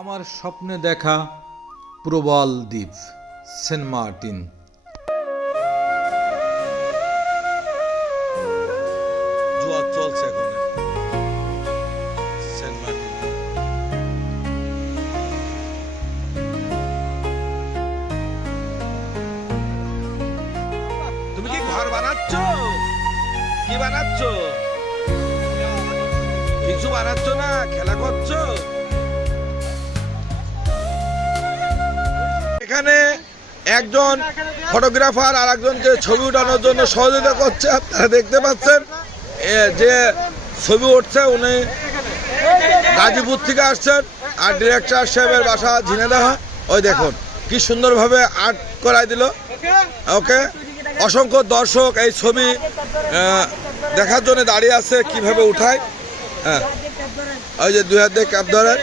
আমার স্বপ্নে দেখা প্রবাল দ্বীপ সেন্ট মার্টিন। জোয়ার চলছে এখন সেন্ট মার্টিন। তুমি কি ঘর বানাচ্ছ? কি বানাচ্ছ? কিছু বানাচ্ছ না, খেলা করছো? এখানে একজন ফটোগ্রাফার আর একজনকে ছবি ওঠানোর জন্য সহযোগিতা করছে। আপনারা দেখতে পাচ্ছেন যে ছবি উঠছে উনি গাজীপুর থেকে আসছেন, আর ডিরেক্টর সাহেবের বাসা ঝিনাইদহ। ওই দেখুন কি সুন্দরভাবে আর্ট করাই দিল। ওকে, অসংখ্য দর্শক এই ছবি দেখার জন্য দাঁড়িয়ে আছে কিভাবে উঠায়। হ্যাঁ, ওই যে 2 হাত দিয়ে ক্যাপ ধরেন,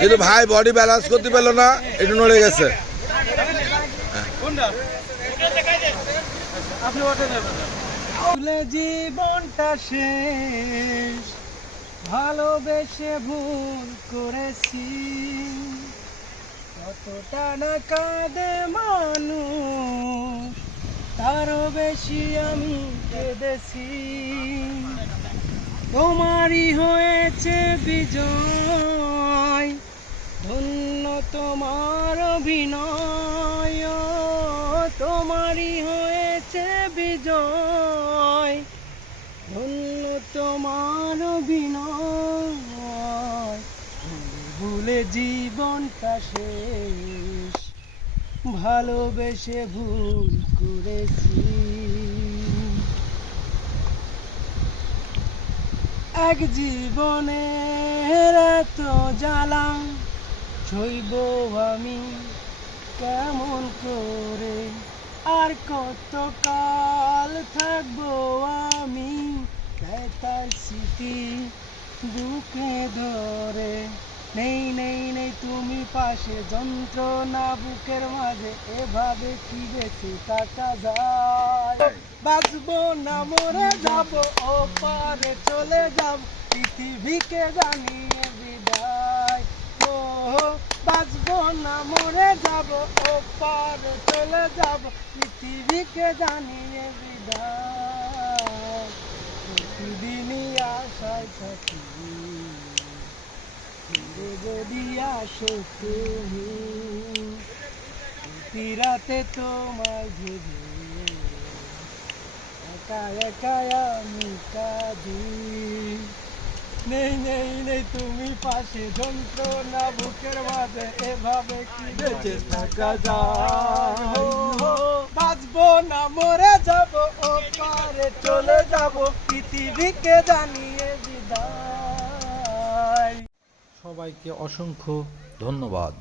কিন্তু ভাই বডি ব্যালেন্স করতে পারলো না, একটু নড়ে গেছে। জীবনটা শেষ, ভালোবেসে ভুল করেছি, কতটা না কাঁদে মানুষ, তারও বেশি আমি কেঁদেছি। তোমারই হয়েছে বিজয়, ধন্য তোমার অভিনয়, তোমারই হয়েছে বিজয়, ধন্য তোমার অভিনয়। ভুলে জীবনটা শেষ, ভালোবেসে ভুল করেছি। এক জীবনের এত জ্বালা সইব আমি কেমন করে, আর কত কাল থাকবো আমি তার স্মৃতি বুকে ধরে। নেই নেই নেই তুমি পাশে, যন্ত্রণা বুকের মাঝে, এভাবে কি বেঁচে থাকা যায়? বাঁচবো না মরে যাব, ও পারে চলে যাব, পৃথিবীকে জানিয়ে বিদায়। ও বাঁচবো না মরে যাব, ও পারে চলে যাব, পৃথিবীকে জানিয়ে বিদায়। প্রতিদিনই আশায় থাকি, যদি আসো তুমি, প্রতি রাতে তোমায় ভেবে একা একা আমি কাঁদি। নেই নেই নেই তুমি পাশে, যন্ত্রণা বুকের মাঝে, এভাবে কি বেঁচে থাকা যায়? বাঁচবো না মরে যাব, ও পারে চলে যাব, পৃথিবীকে জানিয়ে বিদায়। সবাইকে অসংখ্য ধন্যবাদ।